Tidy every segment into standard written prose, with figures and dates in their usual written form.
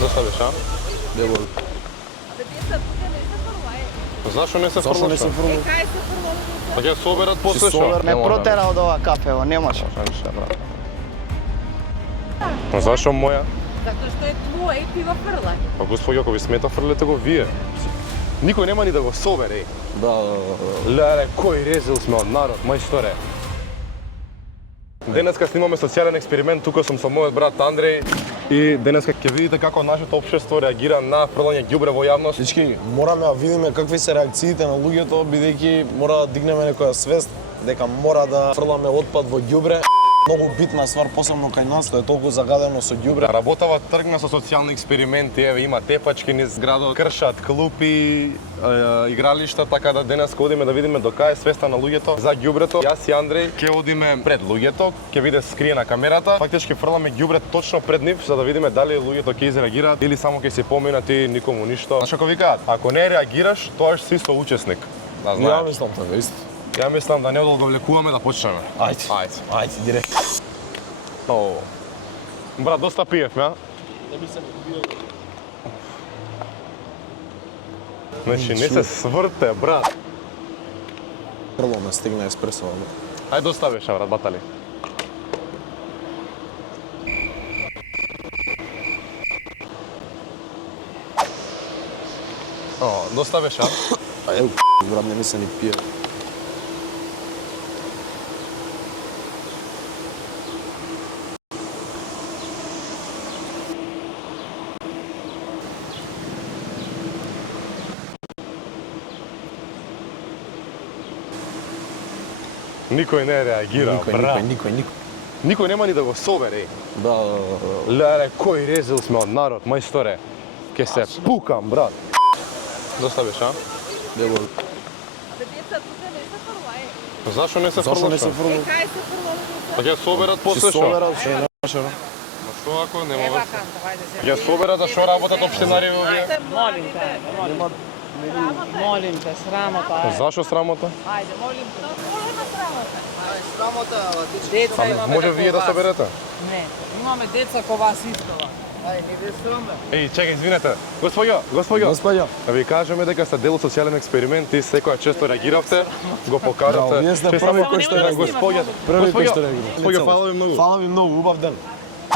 Доставиш, а? Дебол. Зашо не се Зашо не се фрлаш? фрлаш? Кај се фрло? Па ќе соберат после што? Ме протера од ова кафево, немаше. Зашо моја? Затоа што е твое и ти го фрлаш. Па господи, ако ви смета, фрлете го вие. Никој нема ни да го собере. Да. Леле, кој резил сме од народ, мајсторе. Денеска снимаме социјален експеримент, тука сум со мојот брат Андреј и денеска ќе видите како нашето општество реагира на фрлање ѓубре во јавност. Дечки, мораме да видиме какви се реакциите на луѓето, бидејќи мора да дигнеме некоја свест дека мора да фрламе отпад во ѓубре. Многу битна ствар, посебно кај нас, што е толку загадено со ѓубре. Работава тргна со социјални експерименти, еве има тепачки низ градот, кршат клупи, игралишта, така да денес одиме да видиме до кај е свеста на луѓето за ѓубрето. Јас и Андреј ќе одиме пред луѓето, ќе биде скриена камерата. Фактички фрламе ѓубре точно пред нив за да видиме дали луѓето ќе изреагираат или само ќе се поминат и никому ништо. Знаеш како викаат, ако не реагираш, тоаш си соучесник. Да знаеш. Ја мислам така исто. Ја мислам да не одолговлекуваме да почнеме. Ајде, директно. О. Брат, доста пиевме, а? Не би се побио. Значи, не се сврте, брат. Крво ме стигна еспресова. Ајде доставиш, брат, батали. О, доставиш, а? Ај, брат, не ми се ни пие. Никој не реагира, брат. Никој. Никој нема ни да го собере. Да. Леле, кој резил сме од народ, мајсторе. Ке се пукам, брат. Доставиш, а? Дебол. Деца тука не се фрлај. Зашо не се Зашо не фрлаш? се фрлаш? Кај се фрло? Па ќе соберат после Се што? соберат, што немаше. Па што ако нема Ева врска? канта, ајде се. Ќе соберат, а што работат општинари во вие? Молим те, молим те, срамота е. Зашо срамота? Ајде, молим те. Голема срамота. Срамота, Деца Па имаме може како вие да вас. соберете? Не, имаме деца ко вас истова. Ајде, не ве сраме. Еј, чекај, извинете. Господјо. Господја. Да ви кажеме дека сте дел од социјален експеримент и секоја често реагиравте, го покарате. Да, вие сте Че први само кој што на реагира. Господја. Први кој што реагира. Господјо, фала ви многу. Фала ви многу, убав ден.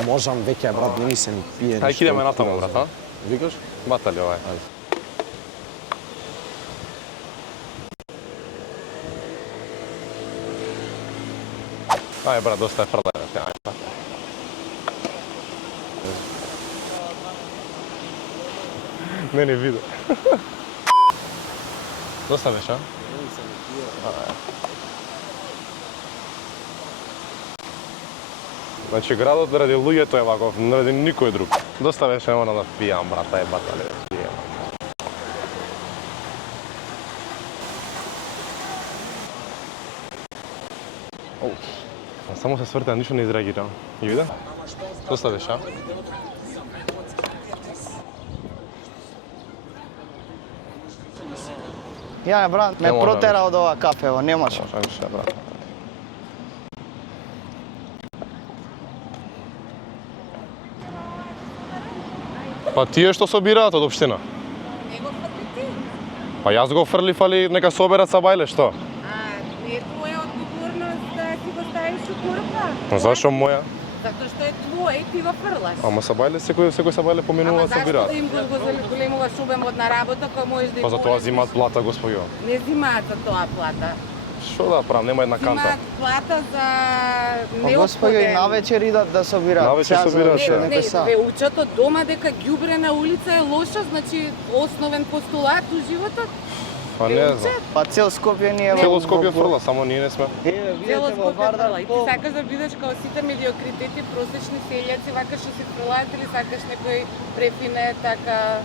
Можам веќе, брат, не ми се ни пие. Ај, идеме натаму, брат, а? Викаш? Батали овај. Ај, брат, доста е фрлање. Ај, брат. Не ни виде. Доста беше, а? Значи градот ради луѓето е ваков, ради никој друг. Доста беше она да пијам, брат, ај батале, пијам. Само се сврте, а ништо не изреагира. И виде? Доста беше, а? Ја, брат, ме Не може, протера од ова кафево, немаше. Шанше, брат. Па тие што собираат од општина? Не го фрли ти. Па јас го фрлив, али нека соберат са бајле, што? Не е твоја одговорност да ти го ставиш у корпа. Па зашо моја? Затоа што е твое и ти го фрлаш. Ама са бајле, секој са бајле поминуваат Ама зашто собираат. да им го големуваш обемот на работа, кога можеш да Па за тоа пореш зимаат нешто? плата, господјо. Не зимаат за тоа плата. Што да правам, нема една канта. Зимаат плата за Па господи, неопходен. навечер идат да собираат. Навечер Час собираат, заврши, да. некој са. ве учат од дома дека ѓубре на улица е лошо, значи основен постулат у животот. Па не знам. Па цел Скопје ни е Цело Скопје фрла, само ние не сме. Еве, Цело видете во Скопје Вардар, фрла. И ти сакаш да бидеш као сите медиокритети, просечни селјаци, вака што си фрлаат или сакаш некој префине, така...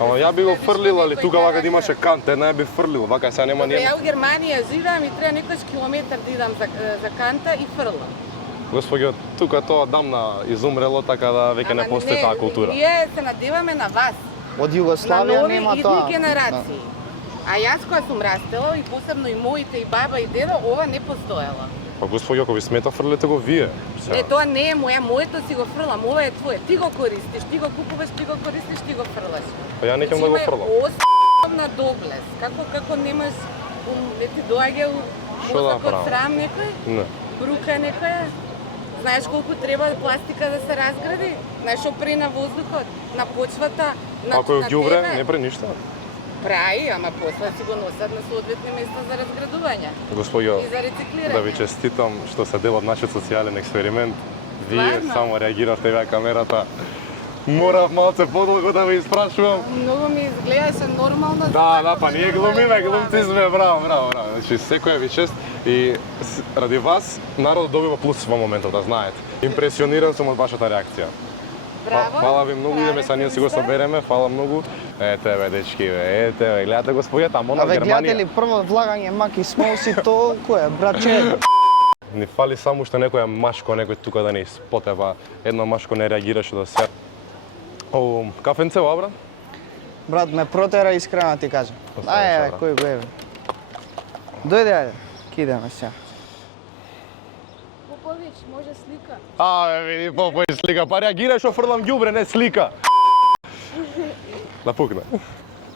Ама ја би го фрлил, али тука да имаше канта, една ја би фрлил, вака сега нема Добре, ни. ја у Германија живеам и треба некој километар да идам за канта и фрлам. Господјо, тука тоа дамна изумрело, така да веќе не постои таа култура. Ние се надеваме на вас, од на Југославија нови нема идни тоа. генерации. А јас кога сум растела и посебно и моите и баба и дедо, ова не постоела. Па господи, ако ви смета, фрлете го вие. Не, тоа не е моето си го фрлам, ова е твое. Ти го користиш, ти го купуваш, ти го користиш, ти го фрлаш. Па ја не ќе да го фрлам. На доглес. Како немаш не ти доаѓа Што да мозокот правам? срам некој? Не. Брука некоја? Знаеш колку треба пластика да се разгради? Знаеш што при на воздухот, на почвата, на Ако е ѓубре, тебе? не пре ништа. Прави, ама после си го носат на соодветни места за разградување Господјо, и за рециклирање. да ви честитам што се дел од нашиот социјален експеримент. Вие Стварно? само реагиравте веа камерата. Морав малце подолго да ви испрашувам. Многу ми изгледаше нормално. Да, па ние глумиме, глумци сме, браво. Значи, секоја ви чест и ради вас народот добива плюс во моментот, да знаете. Импресиониран сум од вашата реакција. Браво. Фала ви многу, идеме са ние си го собереме, фала многу. Ете бе, дечки, бе, ете бе, гледате господја, тамо на Абе, гледате Германија. ли прво влагање маки смолси, то кој е, братче? Ни фали само уште некоја машко, некој тука да не испотева. Едно машко не реагираше да се... О, кафенце, брат? Брат, ме протера искрено ти кажам. Оставаш, Ај, брат. кој го е, бе? Дојде, ајде. Ки идеме сега. Попович, може слика. Абе, види Попој слика, па реагирај што фрлам ѓубре, не слика. Да пукне.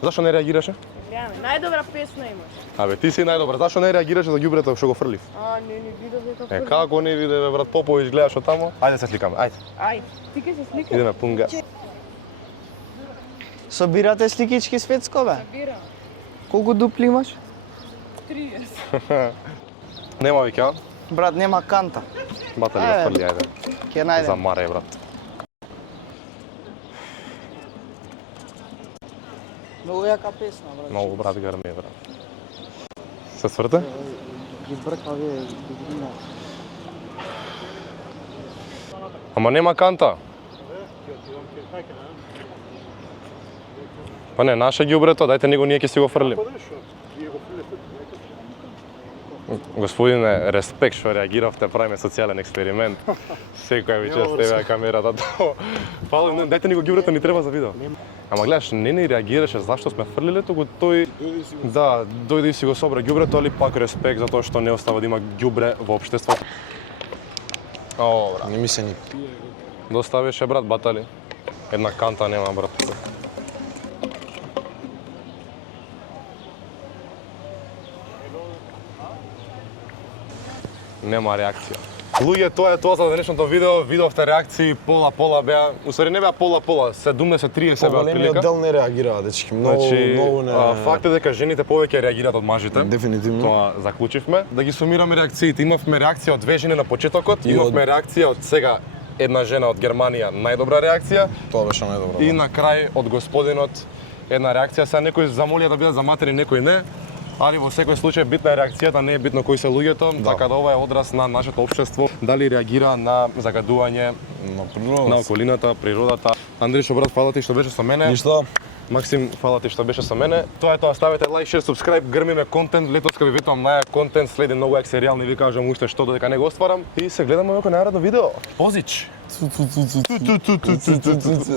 Зашо не реагираше? Гледаме, најдобра песна имаш. Абе, ти си најдобар. Зашо не реагираше за ѓубрето што го фрлив? Не видов дека Е, како не виде, бе, брат Попович, гледаш од тамо? Ајде се сликаме, ајде. Ај, ти ке се сликаш? Идеме пун газ. Собирате сликички светско, бе? Бира. Колку дупли имаш? 30. Нема викеан? Брат, нема канта. Батали Е, го фрли, ајде. Ќе најдем. Замарај, брат. Многу јака песна, брат. Многу брат грми, брат. Се сврте? Ги брка вие, Ама нема канта. Па не, наше ѓубрето, дајте него, ние ќе си го фрлим. Господине, респект што реагиравте, правиме социјален експеримент. Секоја ви чест тебе камерата. Фала, дајте ни го ѓубрето, ни треба за видео. Ама гледаш, не ни реагираше зашто сме фрлиле, туку тој да, дојде и си го собра ѓубрето, али пак респект за тоа што не остава да има ѓубре во општеството. О, брат. Не ми се ни Доставише, брат, батали. Една канта нема, брат. Нема реакција. Луѓе, тоа е тоа за денешното видео. Видовте реакции, пола беа, усвари не беа пола, 70-30 беа Поголемиот прилика. дел не реагираа, дечки. Многу, Значи, многу не. факт е дека жените повеќе реагираат од мажите. Дефинитивно. Тоа заклучивме. Да ги сумираме реакциите. Имавме реакција од две жени на почетокот, И имавме реакција од сега една жена од Германија, најдобра реакција. Тоа беше најдобро. И на крај од господинот една реакција. Сега некој замолија да бидат заматени, некој не. Али во секој случај битна е реакцијата, не е битно кои се луѓето, така да ова е одраз на нашето општество, дали реагира на загадување На природата. на околината, природата. Андришо, брат, фала ти што беше со мене. Ништо. Максим, фала ти што беше со мене. Тоа е тоа, ставете лайк, шер, субскрајб, грмиме контент. Летоска ви ветувам наја контент, следи многу ек серијал, не ви кажам уште што додека не го остварам и се гледаме во некој наредно видео. Позич.